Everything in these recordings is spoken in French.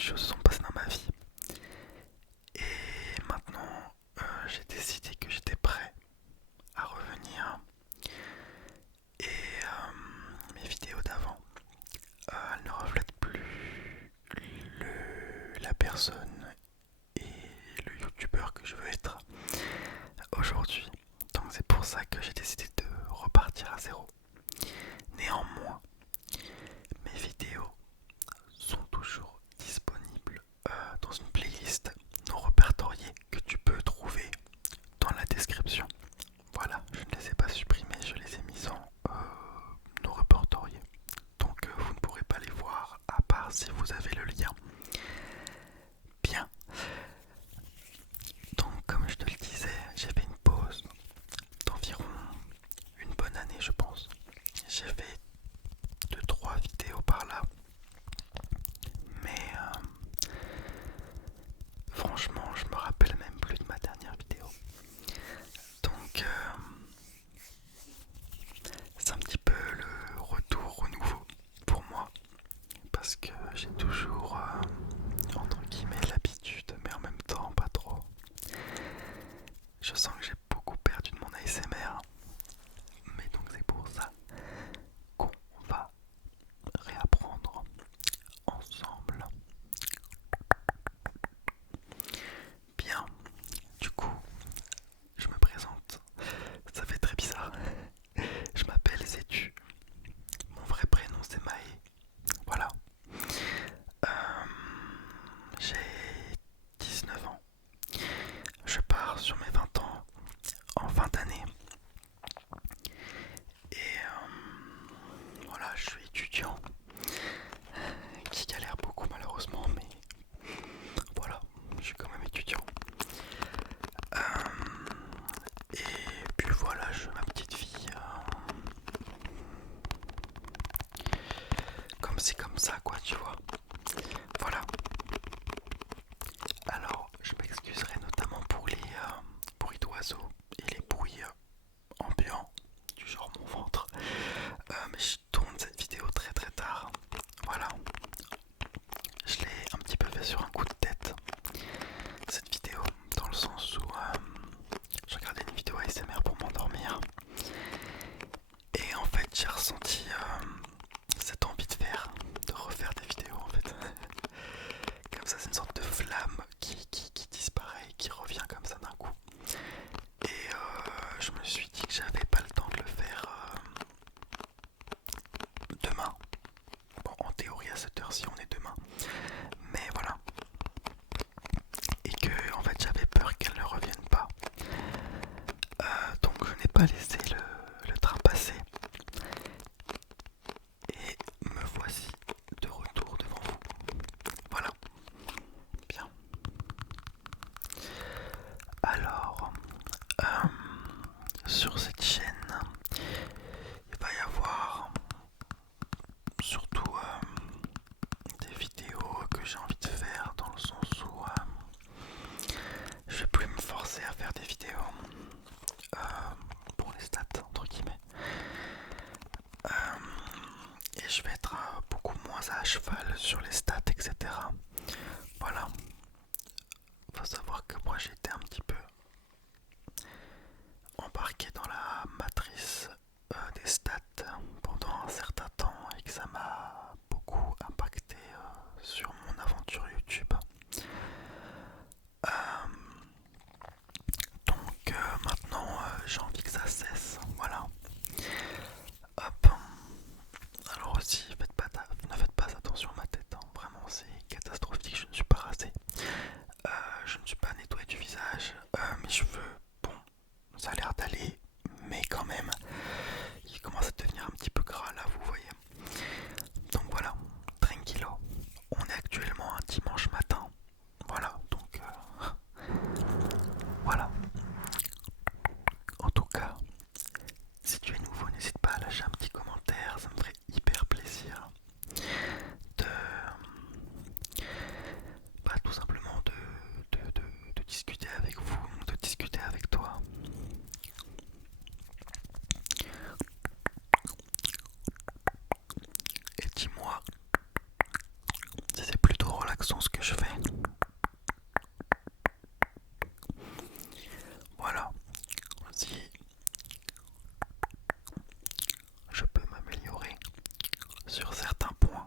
de choses se sont passées dans ma vie. Et maintenant, j'ai décidé que j'étais prêt à revenir. Et mes vidéos d'avant, elles ne reflètent plus la personne et le youtubeur que je veux être aujourd'hui. Donc c'est pour ça que j'ai décidé de repartir à zéro. Néanmoins, mes vidéos sont toujours disponibles dans une playlist non répertoriée que tu peux trouver dans la description. Voilà, je ne les ai pas supprimés, je les ai mis en non répertoriés. Donc vous ne pourrez pas les voir à part si vous avez le lien. Bien, donc comme je te le disais, j'ai fait une pause d'environ une bonne année je pense. J'ai fait 2-3 vidéos par là, mais franchement je me rappelle même plus de ma dernière vidéo. Donc c'est un petit peu le retour au nouveau pour moi, parce que j'ai toujours entre guillemets l'habitude, mais en même temps pas trop. Je sens que j'ai beaucoup perdu de mon ASMR, mais donc c'est pour ça qu'on va réapprendre ensemble. Bien, du coup, je me présente. Ça fait très bizarre. Je m'appelle Zétu. Mon vrai prénom c'est Maë. Voilà. Euh, j'ai 19 ans. Je pars sur mes 20 ans en fin d'année. Et voilà, je suis étudiant qui galère beaucoup malheureusement, mais voilà, je suis quand même étudiant. Et puis voilà, je veux ma petite fille. Comme c'est comme ça, quoi, tu vois. Voilà. Alors, je m'excuserai notamment pour les bruits d'oiseaux et les bruits ambiants, du genre mon ventre. Mais je tourne cette vidéo très très tard. Voilà. Je l'ai un petit peu fait sur un coup de tête, cette vidéo, dans le sens où je regardais une vidéo ASMR pour m'endormir. Et en fait, j'ai ressenti cette envie de refaire des vidéos en fait. Comme ça, c'est une sorte de flamme qui disparaît et qui revient comme ça d'un coup. Et je me suis dit que j'avais pas le temps de le faire demain. Bon, en théorie, à cette heure-ci, on est demain. Mais voilà. Et que, en fait, j'avais peur qu'elle ne revienne pas. Donc, je n'ai pas laissé le train passer. Et me voici de retour devant vous. Voilà. Bien. Alors, sur cette chaîne, il va y avoir surtout des vidéos que j'ai envie de faire, dans le sens où je vais plus me forcer à faire des vidéos pour les stats entre guillemets. Et je vais être beaucoup moins à cheval sur les stats, etc. Voilà. Faut savoir que moi j'ai été un petit peu embarqué dans la matrice des stats pendant un certain temps et que ça m'a beaucoup impacté sur mon aventure YouTube. Donc maintenant j'ai envie que ça cesse, voilà. Hop. Alors aussi ne faites pas attention à ma tête, hein. Vraiment c'est catastrophique, je ne suis pas rasé. Je ne suis pas nettoyé du visage, mes cheveux, bon, ça a l'air d'aller, sur certains points,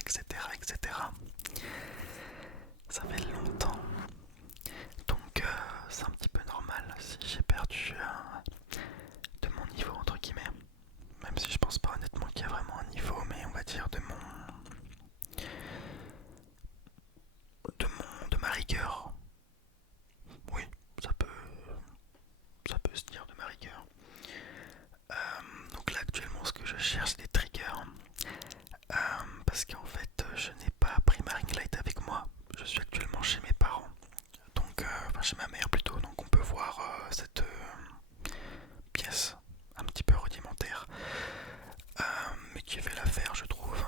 etc. etc. Ça fait longtemps, donc c'est un petit peu normal si j'ai perdu de mon niveau entre guillemets. Même si je pense pas honnêtement qu'il y a vraiment un niveau, mais on va dire de ma rigueur. Oui, ça peut, ça peut se dire de ma rigueur. Donc là actuellement ce que je cherche c'est des triggers. Parce qu'en fait je n'ai pas pris ma ring light avec moi. Je suis actuellement chez mes parents. Donc, enfin chez ma mère plutôt. Donc on peut voir cette pièce un petit peu rudimentaire. Mais qui fait l'affaire je trouve.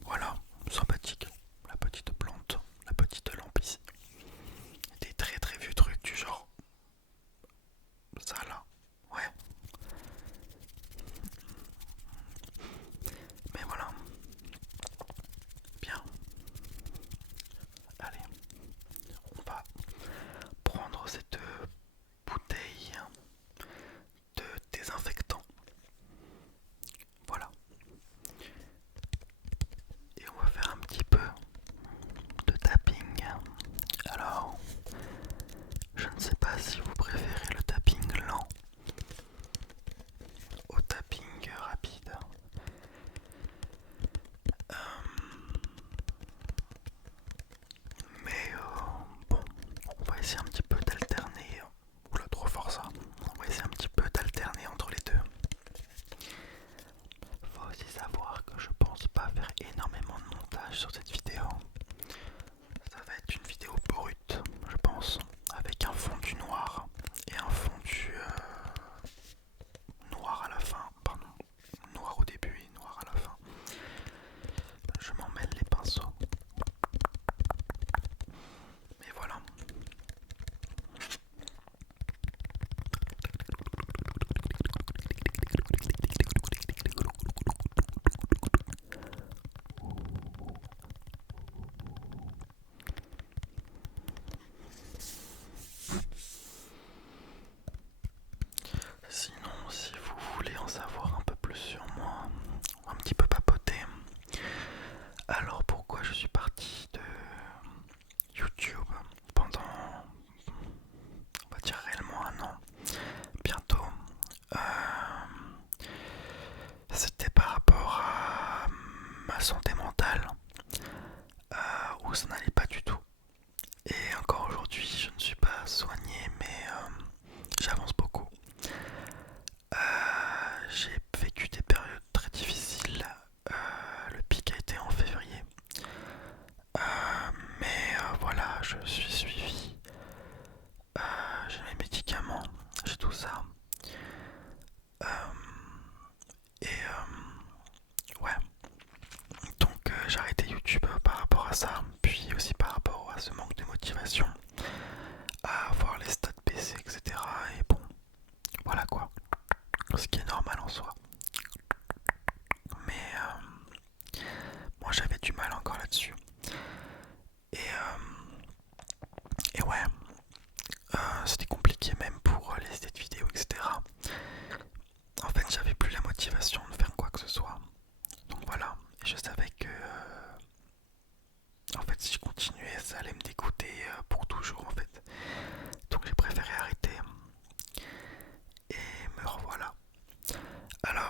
Voilà, sympathique. La petite plante, la petite lampe ici. Des très très vieux trucs du genre. Ça là, ouais. Mais voilà. Bien. Allez, on va prendre cette bouteille de désinfectant. Voilà. Et on va faire un petit peu de tapping. Alors, je ne sais pas si vous préférez le tapping lent au tapping rapide. Euh, mais bon, on va essayer un petit peu d'alterner. Oula, trop fort ça. On va essayer un petit peu d'alterner entre les deux. Faut aussi savoir que je pense pas faire énormément de montage sur cette vidéo. Ça va être une vidéo brute, je pense, avec un fondu noir et un fondu noir à la fin. Pardon, noir au début et noir à la fin. Je m'en mêle les pinceaux. Mais voilà. Sinon, si vous voulez en savoir un peu plus sur moi, un petit peu papoter, alors pourquoi je suis parti de YouTube pendant, on va dire réellement un an, bientôt. Euh, C'était par rapport à ma santé mentale, où ça n'allait pas du tout. Et encore aujourd'hui, je ne suis pas soigné, mais j'avance beaucoup. J'ai vécu des périodes très difficiles. Le pic a été en février. Mais voilà, je suis suivi. J'ai mes médicaments, j'ai tout ça. Euh, et ouais. Donc j'ai arrêté YouTube par rapport à ça. Puis aussi par rapport à ce manque de motivation. À voir les stats baisser, etc. Et bon, voilà quoi. Ce qui est normal en soi. Mais moi j'avais du mal encore là-dessus. Et, et ouais, c'était compliqué même pour les idées de vidéo, etc. En fait, j'avais plus la motivation de faire quoi que ce soit. Donc voilà, et je savais que en fait, si je continuais, ça allait me dégoûter pour toujours en fait. Donc j'ai préféré arrêter. Et me revoilà. Alors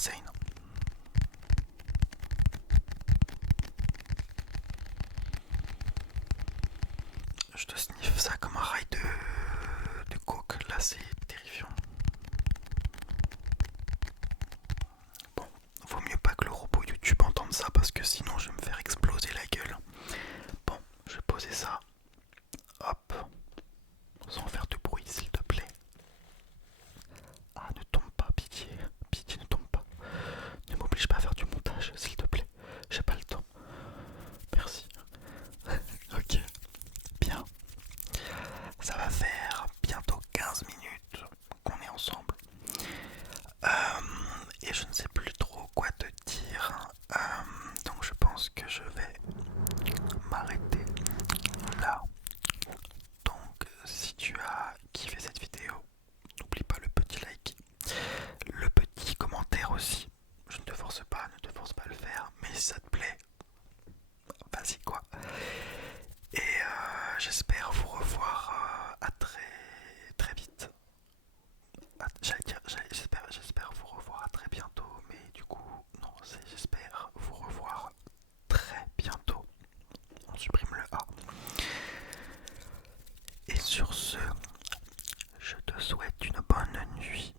insane. Je te sniffe ça comme un rail de coke, là c'est terrifiant. Bon, vaut mieux pas que le robot YouTube entende ça parce que sinon je vais me faire exploser la gueule. Bon, je vais poser ça. Hop. Sans faire de bruit s'il te plaît. Ah, ne tombe pas, pitié. Pitié, ne tombe pas. Ne m'oblige pas à faire du montage s'il te plaît. J'ai pas le temps. Merci. Ok. Bien. Ça va faire bientôt 15 minutes qu'on est ensemble. Et je ne sais plus trop quoi te dire. Donc je pense que je vais m'arrêter là. Donc si tu as kiffé cette vidéo, n'oublie pas le petit like, le petit commentaire aussi. Je ne te force pas, ne te force pas à le faire, mais si ça te plaît, vas-y quoi. Et j'espère vous revoir à très vite. J'espère vous revoir à très bientôt, mais du coup, non, c'est j'espère vous revoir très bientôt. On supprime le A. Et sur ce, je te souhaite une bonne nuit